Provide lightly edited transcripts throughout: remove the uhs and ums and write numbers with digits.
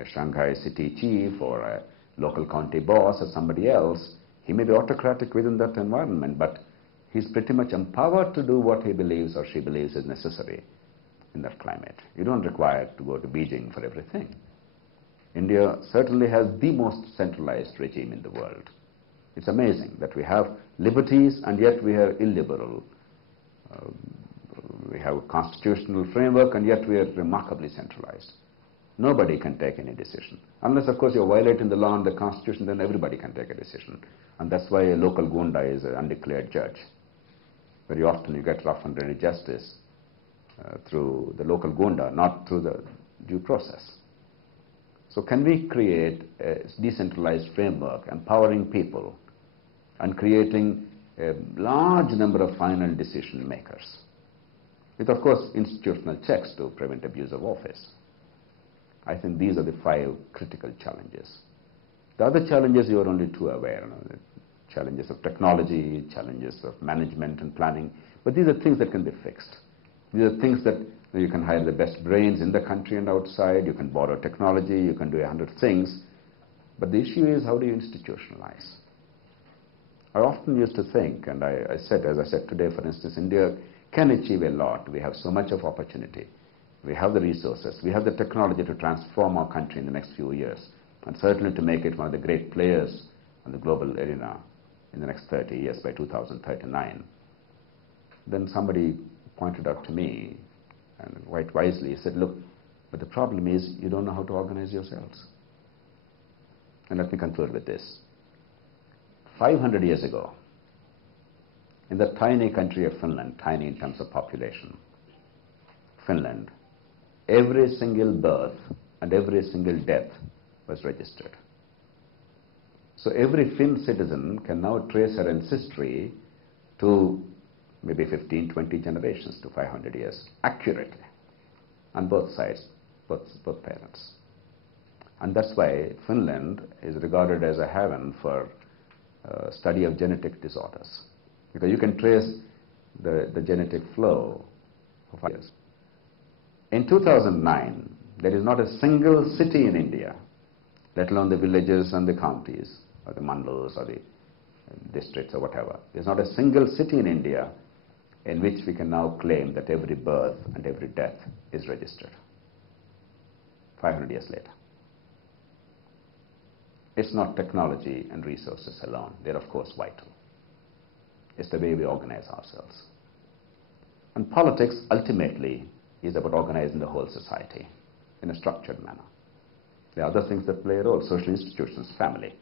a Shanghai city chief or a local county boss or somebody else. He may be autocratic within that environment, but he's pretty much empowered to do what he believes or she believes is necessary in that climate. You don't require to go to Beijing for everything. India certainly has the most centralized regime in the world. It's amazing that we have liberties and yet we are illiberal. We have a constitutional framework and yet we are remarkably centralized. Nobody can take any decision. Unless, of course, you're violating the law and the constitution, then everybody can take a decision. And that's why a local gunda is an undeclared judge. Very often you get rough and ready justice through the local gunda, not through the due process. So can we create a decentralized framework, empowering people and creating a large number of final decision makers, with, of course, institutional checks to prevent abuse of office? I think these are the 5 critical challenges. The other challenges you are only too aware of, the challenges of technology, challenges of management and planning, but these are things that can be fixed. These are things that you can hire the best brains in the country and outside, you can borrow technology, you can do 100 things, but the issue is, how do you institutionalize? I often used to think, and as I said today, for instance, India can achieve a lot. We have so much of opportunity. We have the resources. We have the technology to transform our country in the next few years, and certainly to make it one of the great players on the global arena in the next 30 years, by 2039. Then somebody pointed out to me, and quite wisely, he said, look, but the problem is you don't know how to organize yourselves. And let me conclude with this. 500 years ago, in the tiny country of Finland, tiny in terms of population, Finland, every single birth and every single death was registered. So every Finn citizen can now trace her ancestry to maybe 15, 20 generations, to 500 years, accurately, on both sides, both parents. And that's why Finland is regarded as a haven for study of genetic disorders, because you can trace the genetic flow of years. In 2009, there is not a single city in India, let alone the villages and the counties, or the mandals, or the districts, or whatever. There's not a single city in India in which we can now claim that every birth and every death is registered 500 years later. It's not technology and resources alone. They're, of course, vital. It's the way we organize ourselves. And politics, ultimately, is about organizing the whole society in a structured manner. There are other things that play a role. Social institutions, family.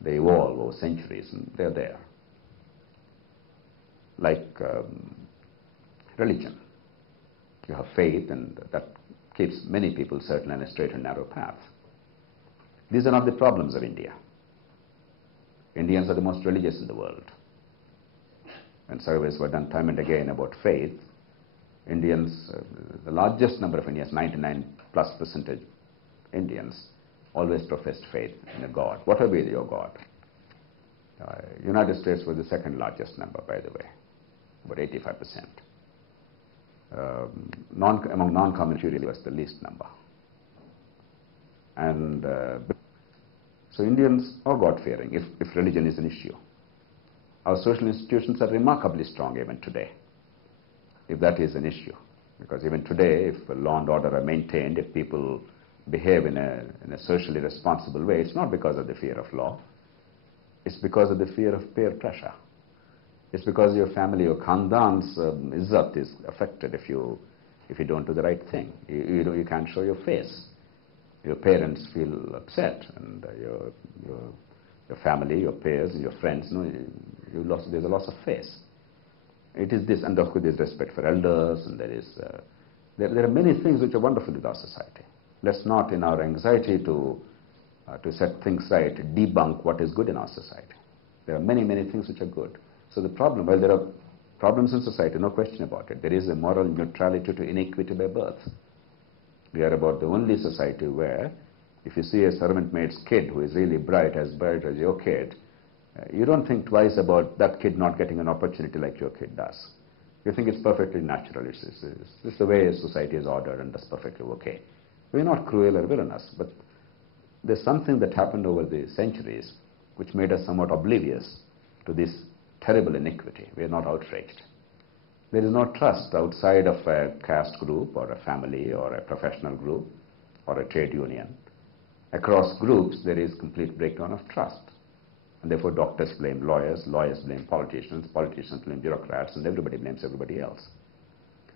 They evolve over centuries, and they're there. Like religion. You have faith, and that keeps many people certainly on a straight and narrow path. These are not the problems of India. Indians are the most religious in the world. And surveys were done time and again about faith. Indians, the largest number of Indians, 99+% Indians, always professed faith in a God. Whatever be your God. United States was the second largest number, by the way, about 85%. Among non-communist it was the least number. And so Indians are God-fearing, if religion is an issue. Our social institutions are remarkably strong even today, if that is an issue. Because even today, if law and order are maintained, if people behave in a socially responsible way, it's not because of the fear of law. It's because of the fear of peer pressure. It's because your family, your khandan's izzat is affected if you don't do the right thing. You can't show your face. Your parents feel upset, and your family, your peers, and your friends, there's a loss of face. It is this, and of course there's respect for elders, and there are many things which are wonderful with our society. Let's not, in our anxiety to set things right, debunk what is good in our society. There are many, many things which are good. So the problem, well, there are problems in society, no question about it. There is a moral neutrality to inequity by birth. We are about the only society where, if you see a servant maid's kid who is really bright as your kid, you don't think twice about that kid not getting an opportunity like your kid does. You think it's perfectly natural. It's the way society is ordered, and that's perfectly okay. We're not cruel or villainous, but there's something that happened over the centuries which made us somewhat oblivious to this terrible iniquity. We are not outraged. There is no trust outside of a caste group or a family or a professional group or a trade union. Across groups, there is complete breakdown of trust. And therefore, doctors blame lawyers, lawyers blame politicians, politicians blame bureaucrats, and everybody blames everybody else.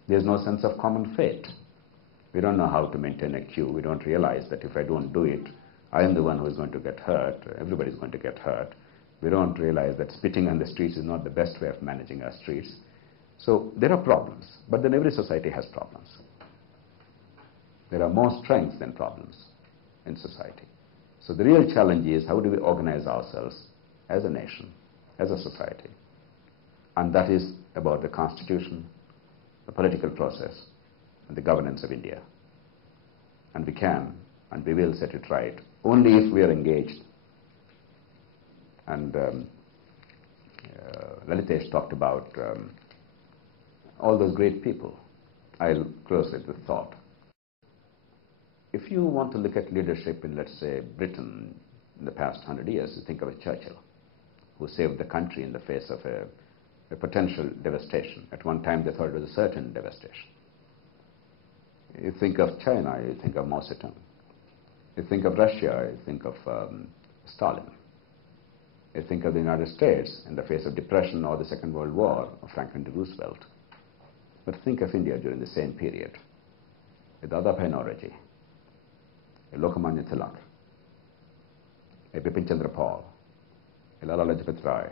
There's no sense of common fate. We don't know how to maintain a queue. We don't realize that if I don't do it, I am the one who is going to get hurt. Everybody is going to get hurt. We don't realize that spitting on the streets is not the best way of managing our streets. So there are problems, but then every society has problems. There are more strengths than problems in society. So the real challenge is, how do we organize ourselves as a nation, as a society? And that is about the constitution, the political process, and the governance of India. And we can, and we will set it right, only if we are engaged. And Lalitesh talked about all those great people. I'll close it with thought. If you want to look at leadership in, let's say, Britain in the past 100 years, you think of a Churchill, who saved the country in the face of a potential devastation. At one time, they thought it was a certain devastation. You think of China, you think of Mao Zedong. You think of Russia, you think of Stalin. You think of the United States in the face of depression or the Second World War of Franklin D. Roosevelt. But think of India during the same period, with Dadabhai Naoroji, a Lokmanya Tilak, a Bipin Chandra Pal, a Lala Lajpat Rai,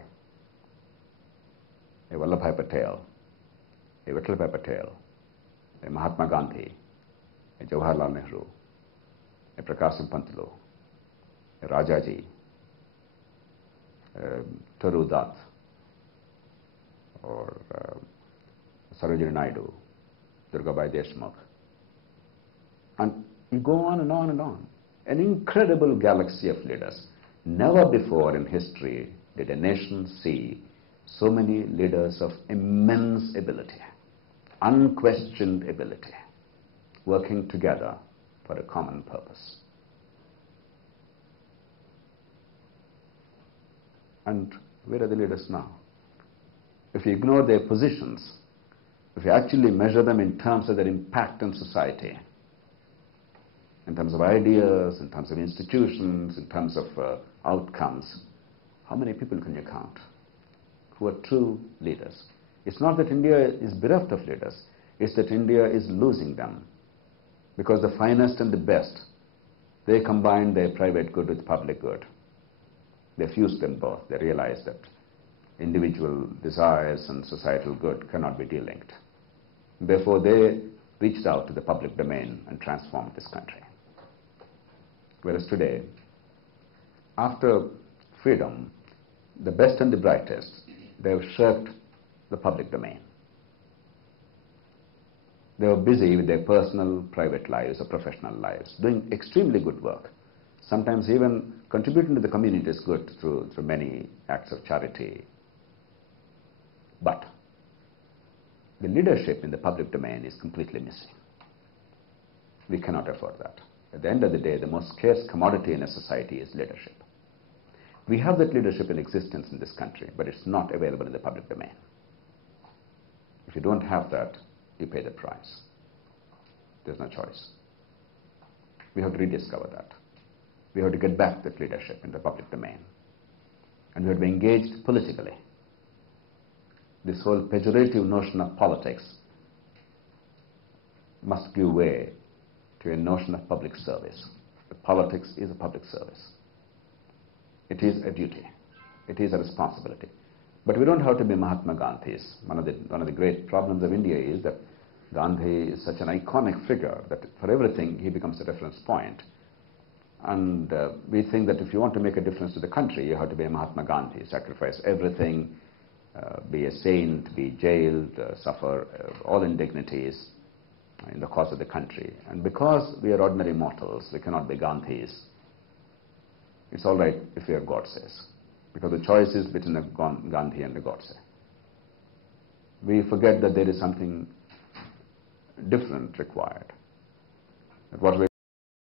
a Vallabhbhai Patel, a Vittalbhai Patel, a Mahatma Gandhi, a Jawaharlal Nehru, a Prakasam Pantulu, a Rajaji, Toru Dutt, or Sarojini Naidu, Durgabai Deshmukh. And you go on and on and on. An incredible galaxy of leaders. Never before in history did a nation see so many leaders of immense ability, unquestioned ability, working together for a common purpose. And where are the leaders now? If you ignore their positions, if you actually measure them in terms of their impact on society, in terms of ideas, in terms of institutions, in terms of outcomes, how many people can you count who are true leaders? It's not that India is bereft of leaders, it's that India is losing them. Because the finest and the best, they combine their private good with public good. They fuse them both. They realize that individual desires and societal good cannot be delinked. Therefore, they reached out to the public domain and transformed this country. Whereas today, after freedom, the best and the brightest, they have shirked the public domain. They were busy with their personal, private lives or professional lives, doing extremely good work, sometimes even contributing to the community's good through many acts of charity. But the leadership in the public domain is completely missing. We cannot afford that. At the end of the day, the most scarce commodity in a society is leadership. We have that leadership in existence in this country, but it's not available in the public domain. If you don't have that, you pay the price. There's no choice. We have to rediscover that. We have to get back that leadership in the public domain. And we have to be engaged politically. This whole pejorative notion of politics must give way to a notion of public service. The politics is a public service. It is a duty. It is a responsibility. But we don't have to be Mahatma Gandhis. One of the great problems of India is that Gandhi is such an iconic figure that for everything he becomes a reference point. And we think that if you want to make a difference to the country, you have to be a Mahatma Gandhi, sacrifice everything, be a saint, be jailed, suffer all indignities in the cause of the country. And because we are ordinary mortals, we cannot be Gandhis. It's all right if we are Godses, because the choice is between a Gandhi and a Godse. We forget that there is something different required. That what we